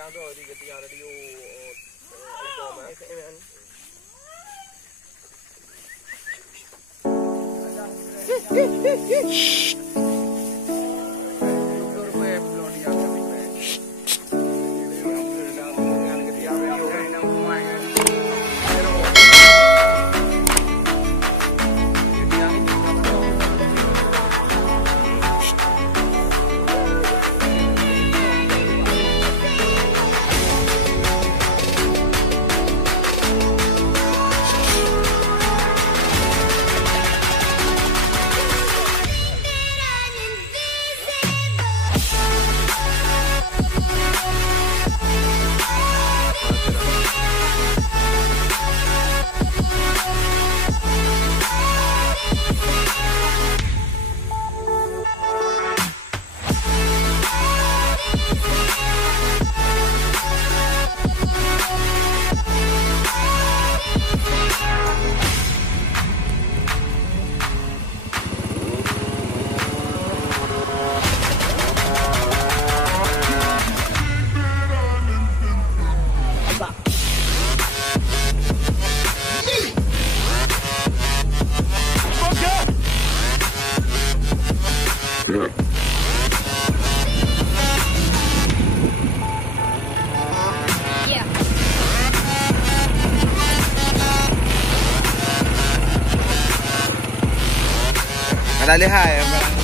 yang tu di ketika radio Ada lihai ya, Bang.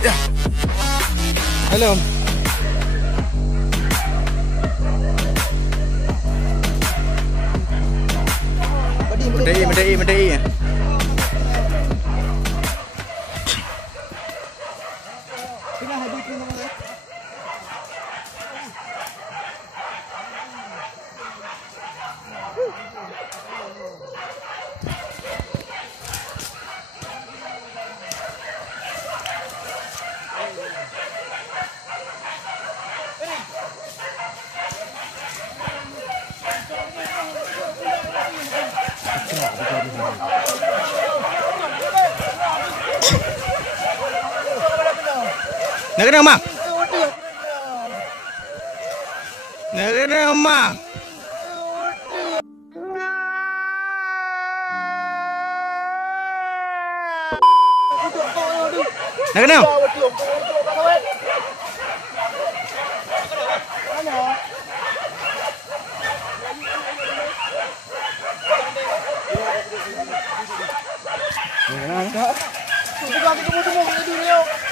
Ya. Halo. Medai. Nak kena mak? Nak kena mak? Nak kena?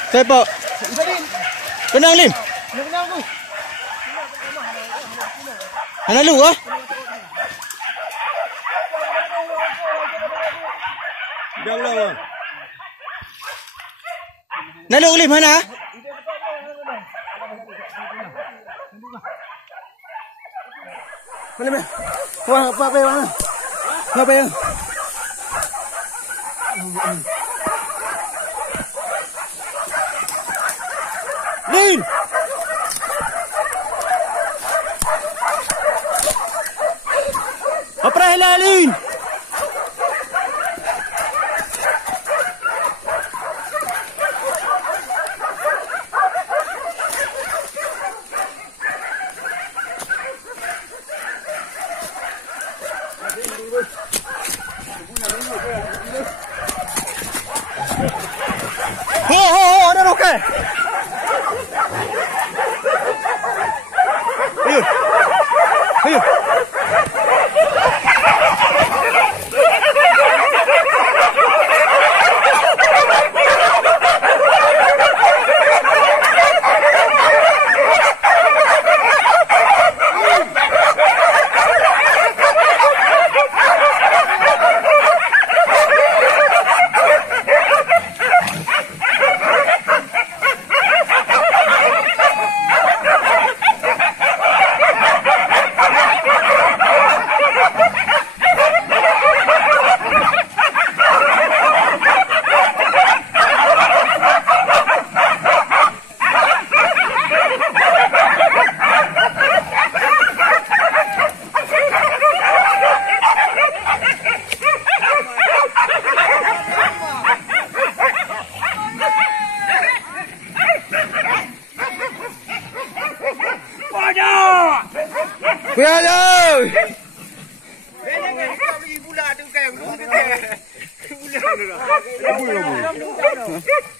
Siapa? Kenang Lim? Kenang aku. Mana lu ah? Dah. Nak lu Lim mana? Mana? Wah, apa mana? Apa yang? Lin! Helalin. Ada roket. Ayun. Ayun.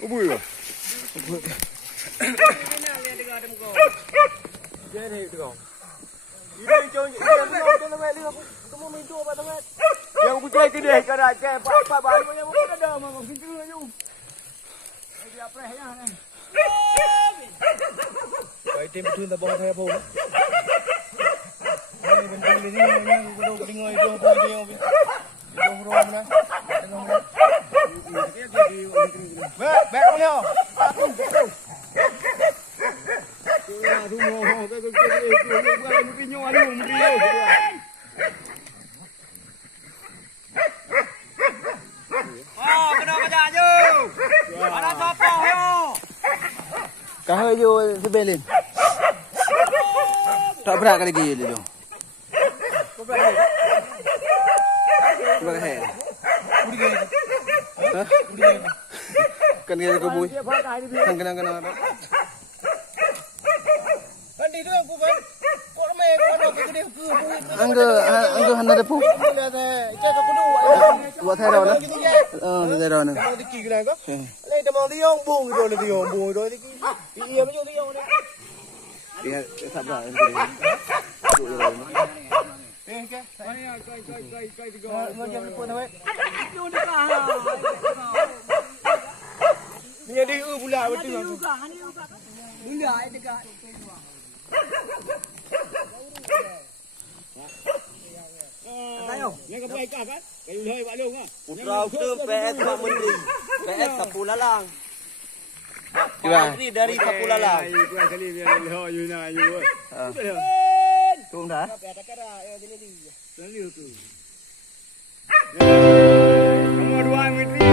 Kuya. Tim between the ball here, boy. Cả hơi vô phía bên lên. Tak berat kali gigi dulu. Cuba ke saya. Kan dia ke bui. Kan kena. Kan di tu aku kan. Kau ramai kau ada gede ke bui. Angga hana depu. Cak aku tu. Buat saya dah mana? Saya dah mana. Mau dikik kena kau? Lai demang diong bung tu le diong bung tu dikik. Iya macam diong ni. Dia tak berat. Ke? Kai tiga. Macam ni pun awak. Ni ada pula betul. Bunda dekat. Tayo. Yang ke baik kan? Kayu leh Pak Long ah. Putra ke PS Pak Menteri. PS Sapu Lalang. Cuba. Menteri dari Sapu Lalang. Tuan kali biar leh you nak you. Tu dah. Kamu dua Menteri.